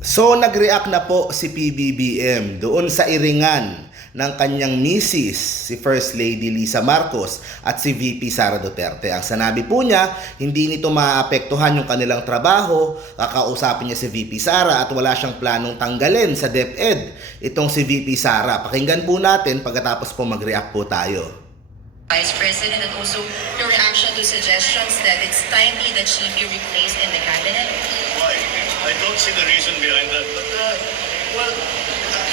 So nag-react na po si PBBM doon sa iringan ng kanyang misis, si First Lady Lisa Marcos at si VP Sara Duterte. Ang sanabi po niya, hindi nito maapektuhan yung kanilang trabaho, kakausapin niya si VP Sara at wala siyang planong tanggalin sa DepEd itong si VP Sara. Pakinggan po natin pagkatapos po mag-react po tayo. Vice President and also your reaction to suggestions that it's timely that she be replaced in the cabinet? Why? I don't see the reason behind that. But, uh, well,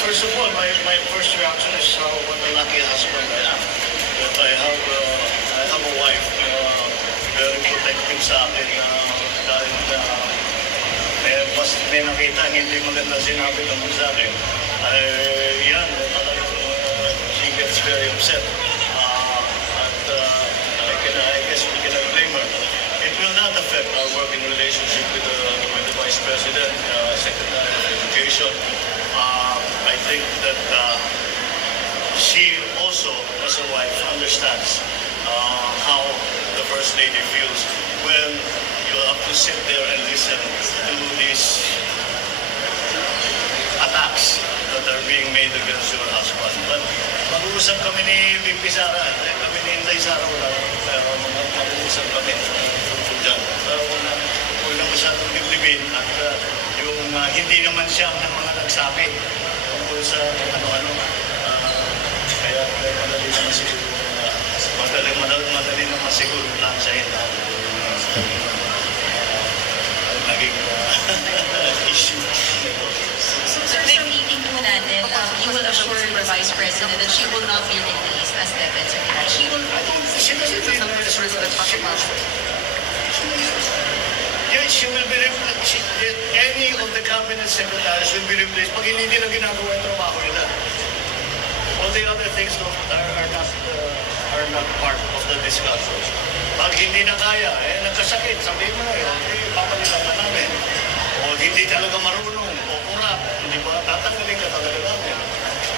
first of all, my, my first reaction is how what a lucky husband I am. That I have, uh, I have a wife uh, very protective sa akin uh, dahil uh, eh, basta may nakita hindi maganda sinabi tungkol sa akin. Eh, yan, talagang uh, she gets very upset. Uh, at uh, I, can, I guess we cannot blame her. It will not affect our working relationship with the, the Vice President, uh, Secretary of Education. Uh, I think that uh, she also, as a wife, understands uh, how the First Lady feels when you have to sit there and listen to these attacks that are being made against your husband. But mag-uusap kami ni VP Sara, eh, kami ni Inday Sara, wala, pero mag- mag-uusap kami dyan. Pero huwag na masyadong dibdibin at uh, yung uh, hindi naman siya ang mga nagsabi tungkol sa ano-ano. Uh, kaya kaya madali naman siguro, uh, madali, madali, madali naman siguro lang sa ito. naging uh, issue. Natin, um, you will assure the Vice President that she will not be replaced as Secretary. She will I don't, she doesn't need Yeah, she will be replaced. She, any of the cabinet secretaries will be replaced pag hindi nila ginagawa yung trabaho nila. All the other things don't, are, are, not, uh, are not part of the discussion. Pag hindi na kaya, eh, nagkasakit, sabihin mo na, eh, okay, papalitan na namin. O hindi talaga marunong, o kurap, hindi ba, tatanggalin ka talaga namin.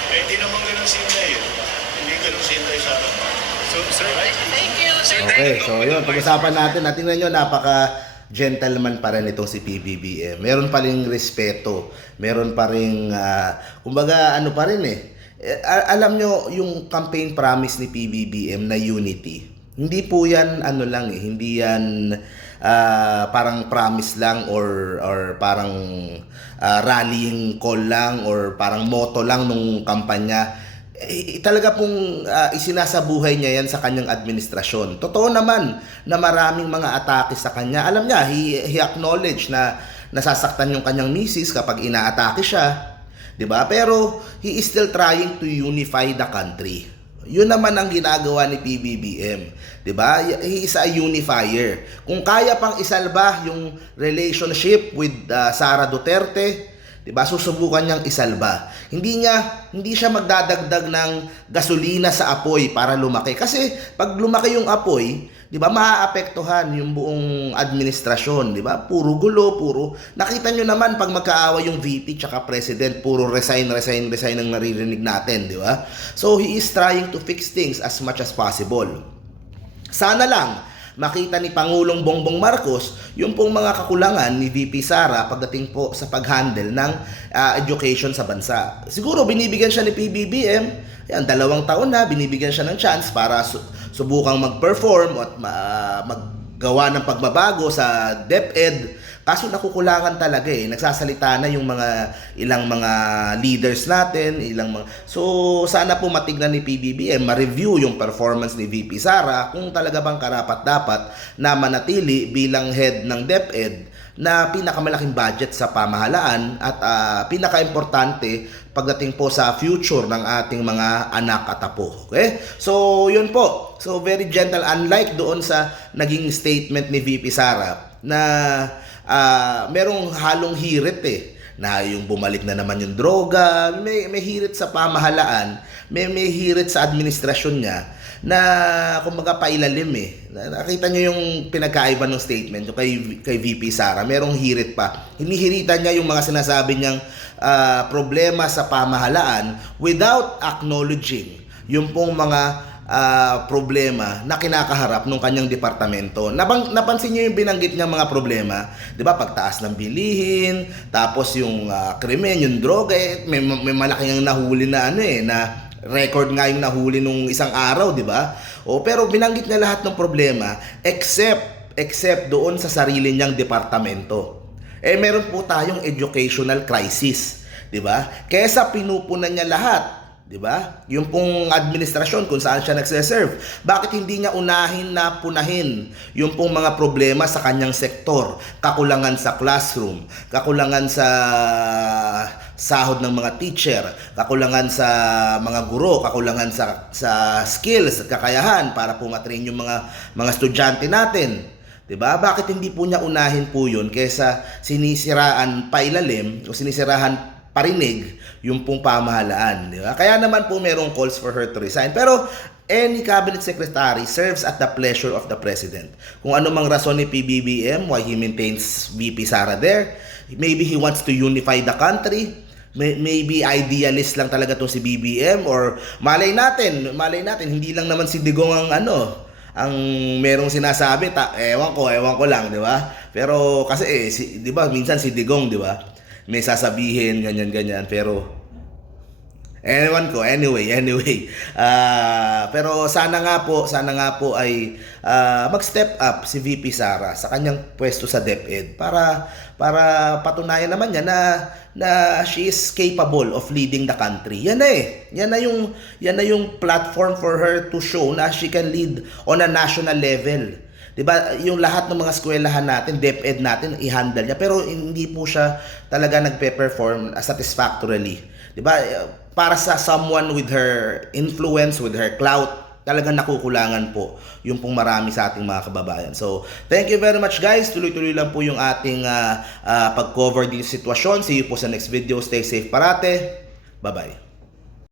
Eh, hindi naman ganun si Inday. eh. Hindi ganun si Inday sa akin. So, sir, Thank you, sir. Okay, so yun, pag-usapan natin, natin na nyo, napaka gentleman pa rin itong si PBBM. Meron pa rin respeto, meron pa rin, ah, kumbaga ano pa rin eh. Eh, alam nyo, yung campaign promise ni PBBM na unity, hindi po yan ano lang eh, hindi yan ah, parang promise lang or or parang ah, rallying call lang or parang motto lang nung kampanya talaga pong ah, isinasabuhay niya yan sa kanyang administrasyon. Totoo naman na maraming mga atake sa kanya. Alam niya, he, he acknowledge na nasasaktan yung kanyang misis kapag inaatake siya. 'Di ba? Pero he is still trying to unify the country. Yun naman ang ginagawa ni PBBM. 'Di ba? He is a unifier. Kung kaya pang isalba yung relationship with ah, Sara Duterte, 'di ba? Susubukan niyang isalba. Hindi niya hindi siya magdadagdag ng gasolina sa apoy para lumaki kasi pag lumaki yung apoy, 'di ba? Maaapektuhan yung buong administrasyon, 'di ba? Puro gulo, puro Nakita niyo naman pag magkaaway yung VP tsaka president, puro resign, resign, resign ang naririnig natin, 'di ba? So he is trying to fix things as much as possible. Sana lang makita ni Pangulong Bongbong Marcos yung pong mga kakulangan ni VP Sara pagdating po sa pag-handle ng ah, education sa bansa. Siguro binibigyan siya ni PBBM, yan, dalawang taon na, binibigyan siya ng chance para su- subukang mag-perform at ma- maggawa ng pagbabago sa DepEd. Kaso nakukulangan talaga eh. Nagsasalita na yung mga ilang mga leaders natin, ilang mga So sana po matignan ni PBBM, ma-review yung performance ni VP Sara kung talaga bang karapat dapat na manatili bilang head ng DepEd na pinakamalaking budget sa pamahalaan at ah, pinaka-importante pagdating po sa future ng ating mga anak at apo. Okay? So, yun po. So, very gentle unlike doon sa naging statement ni VP Sara na ah, merong halong hirit eh na yung bumalik na naman yung droga, may, may hirit sa pamahalaan, may, may hirit sa administrasyon niya na kumbaga pailalim eh. Na- Nakita niyo yung pinagkaiba ng statement yung kay, kay VP Sara, merong hirit pa. Hinihiritan niya yung mga sinasabi niyang ah, problema sa pamahalaan without acknowledging yung pong mga ah, problema na kinakaharap ng kanyang departamento. Nabang, napansin niyo yung binanggit niya mga problema, 'di ba? Pagtaas ng bilihin, tapos yung ah, krimen, yung droga, eh, may, may malaking ang nahuli na ano eh, na record nga yung nahuli nung isang araw, 'di ba? O pero binanggit niya lahat ng problema except except doon sa sarili niyang departamento. Eh meron po tayong educational crisis, 'di ba? Kesa pinupunan niya lahat, 'di ba? Yung pong administrasyon kung saan siya nagse-serve. Bakit hindi niya unahin na punahin yung pong mga problema sa kanyang sektor? Kakulangan sa classroom, kakulangan sa sahod ng mga teacher, kakulangan sa mga guro, kakulangan sa sa skills at kakayahan para po matrain yung mga mga estudyante natin. 'Di ba? Bakit hindi po niya unahin po 'yun kaysa sinisiraan pailalim o sinisirahan parinig yung pong pamahalaan, di ba? Kaya naman po merong calls for her to resign. Pero any cabinet secretary serves at the pleasure of the president. Kung ano mang rason ni PBBM why he maintains VP Sara there, maybe he wants to unify the country, May- maybe idealist lang talaga tong si BBM or malay natin, malay natin hindi lang naman si Digong ang ano, ang merong sinasabi, ta, ewan ko, ewan ko lang, di ba? Pero kasi eh, si, di ba, minsan si Digong, di ba? May sasabihin, ganyan, ganyan, pero Ewan ko, anyway, anyway. Ah, pero sana nga po, sana nga po ay ah, mag-step up si VP Sara sa kanyang pwesto sa DepEd para para patunayan naman niya na na she is capable of leading the country. Yan na eh. Yan na yung yan na yung platform for her to show na she can lead on a national level. 'Di ba? Yung lahat ng mga eskwelahan natin, DepEd natin, i-handle niya pero hindi po siya talaga nagpe-perform satisfactorily. 'Di ba? Para sa someone with her influence, with her clout, talagang nakukulangan po yung pong marami sa ating mga kababayan. So, thank you very much guys. Tuloy-tuloy lang po yung ating ah, ah, pag-cover dito sitwasyon. See you po sa next video. Stay safe parate. Bye-bye.